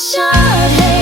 short hair